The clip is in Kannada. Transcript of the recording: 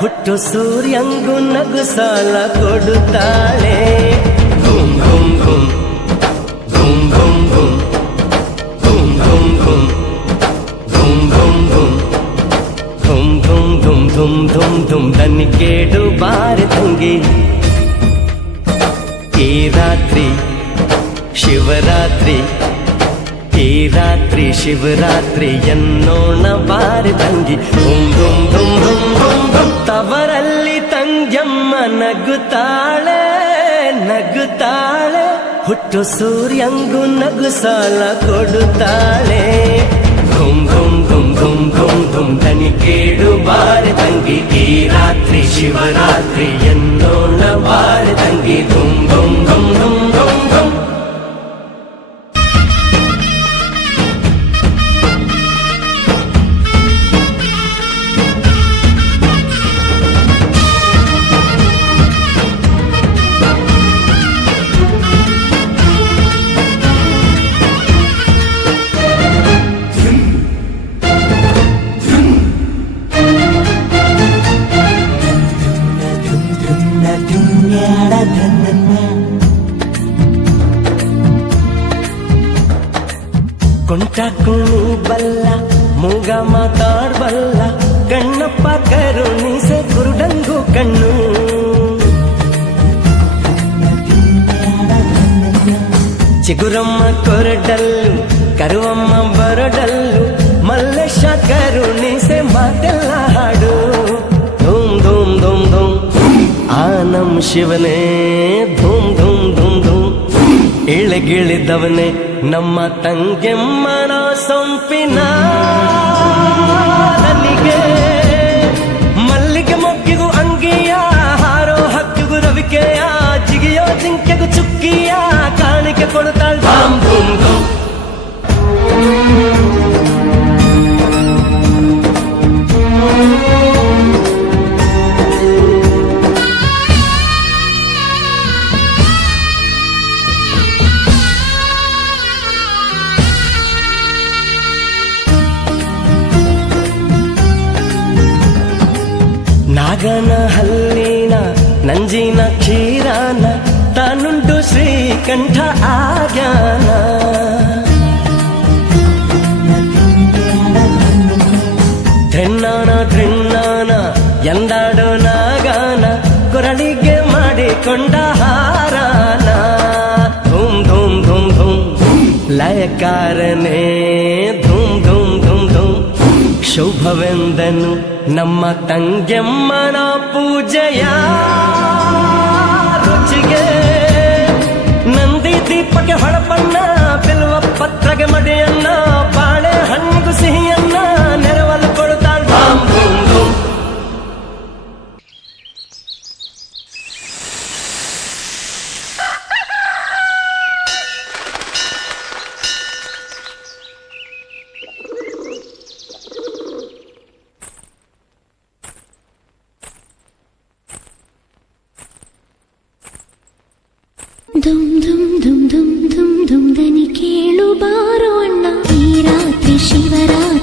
ಹುಟ್ಟು ಸೂರ್ಯಂಗು ನಗು ಸಾಲ ಕೊಡುತ್ತಾಳೆ. ಘುಮ್ ಘುಮ್ ಘುಮ್ ಘುಮ್ ಘುಮ್ ಘುಮ್ ಘುಮ್ ಘುಮ್ ಘುಮ್ ಘುಮ್ ಘುಮ್ ಘುಮ್ ಘುಮ್ ಧುಮ್ ಧುಮ್ ಧುಮ್ ದನಿ ಕೇಡು ಬಾರೆ ತಂಗಿ. ಈ ರಾತ್ರಿ ಶಿವರಾತ್ರಿ, ಈ ರಾತ್ರಿ ಶಿವರಾತ್ರಿ ಎನ್ನೋಣ ಬಾರಿ ತಂಗಿ. ಧುಮ್ ಧುಮ್ ಧುಮ್ ಧುಮ್ ಧುಮ್ ಧುಮ್. ತವರಲ್ಲಿ ತಂಗ್ಯಮ್ಮ ನಗುತ್ತಾಳೆ ನಗುತ್ತಾಳೆ, ಹುಟ್ಟು ಸೂರ್ಯಂಗು ನಗು ಸಾಲ ಕೊಡುತ್ತಾಳೆ. ಧುಮ್ ಧುಮ್ ಧುಮ್ ಧುಮ್ ಧುಮ್ ಧುಮ್ ದನಿ ಕೇಳು ಬಾರಿ ತಂಗಿ. ಈ ರಾತ್ರಿ ಶಿವರಾತ್ರಿ ಎನ್ನೋಣ ಬಾರಿ ತಂಗಿ. ಧುಮ್ ಧುಮ್ ಧುಮ್ ಧುಮ್ ಧುಮ್ ಧುಮ್. ಕೊಂಟ ಕುಣಿ ಬಲ್ಲ, ಮೂಗ ಮಾತಾಡ್ಬಲ್ಲ, ಕಣ್ಣಪ್ಪ ಕರುಣಿಸೆ ಕುರುಡಂಗು ಕಣ್ಣು. ಚಿಗುರಮ್ಮ ಕೊರಡಲ್ಲು, ಕರುವಮ್ಮ ಬರಡಲ್ಲು, ಮಲ್ಲೇಶ ಕರುಣಿಸೆ ಮಾತೆಲ್ಲ ಹಾಡು. ಧೂಮ್ ಧೂಮ್ ಧೂಮ್ ಧೂಮ್ ಆ ನಮ್ ಶಿವನೇ. ಧೂಮ್ ಧೂಮ್ ಧೂಮ್ ಧೂಮ್ ಇಳಗಿಳಿದವನೇ ನಮ್ಮ ತಂಗೆಮ್ಮನ ಸೊಂಪಿನ ನನಗೆ. ಮಲ್ಲಿಗೆ ಮೊಗ್ಗಿಗೂ ಅಂಗಿಯ, ಹಾರೋ ಹಕ್ಕಿಗೂ ರವಿಕೆಯ, ಜಿಗಿಯೋ ಜಿಂಕೆಗೂ ಚುಕ್ಕಿಯ ಕಾಣಿಕೆ ಕೊಡುತ್ತಾಳೆ. ಧಾಮ್ ಧೂಮ್ ಧೂಮ್. ನಾಗನ ಹಲ್ಲಿನ ನಂಜಿನ ಕ್ಷೀರಾನ ತಾನುಂಟು ಶ್ರೀಕಂಠ ಆಗ್ಯಾನ. ಧೃಣ್ಣಾನ ಧೃಣ್ಣಾನ ಎಂದಾಡೋ ನಾಗಾನ, ಕೊರಳಿಗೆ ಮಾಡಿಕೊಂಡ ಹಾರಾನ. ಧೂಮ್ ಧೂಮ್ ಧೂಮ್ ಧೂಮ್ ಲಯಕಾರನೇ. ಧೂಮ್ ಧೂಮ್ ಧೂಮ್ ಧೂಮ್ ಶುಭವೆಂದನು ನಮ್ಮ ತಂಗೆಮ್ಮನ ಪೂಜೆಯ ರುಚಿಗೆ. ನಂದಿ ದೀಪಕ್ಕೆ ಹೊಳಪನ್ನ, ಬಿಲ್ವ ಪತ್ರಗೆ ಮಡಿಯನ್ನ, ಬಾಳೆ ಹಣ್ಣಿಗೂ ಸಿಹಿಯನ್ನ ನೆರವಲು ಕೊಡುತ್ತಾಳೆ. ಧಾಮ್ ಧೂಮ್ ಧೂಮ್. ಧುಮ್ ಧುಮ್ ಧುಮ್ ಧುಮ್ ಧುಮ್ ಧುಮ್ ದನಿ ಕೇಳು ಬಾರೋ ಅಣ್ಣ. ಈ ರಾತ್ರಿ ಶಿವರಾತ್ರಿ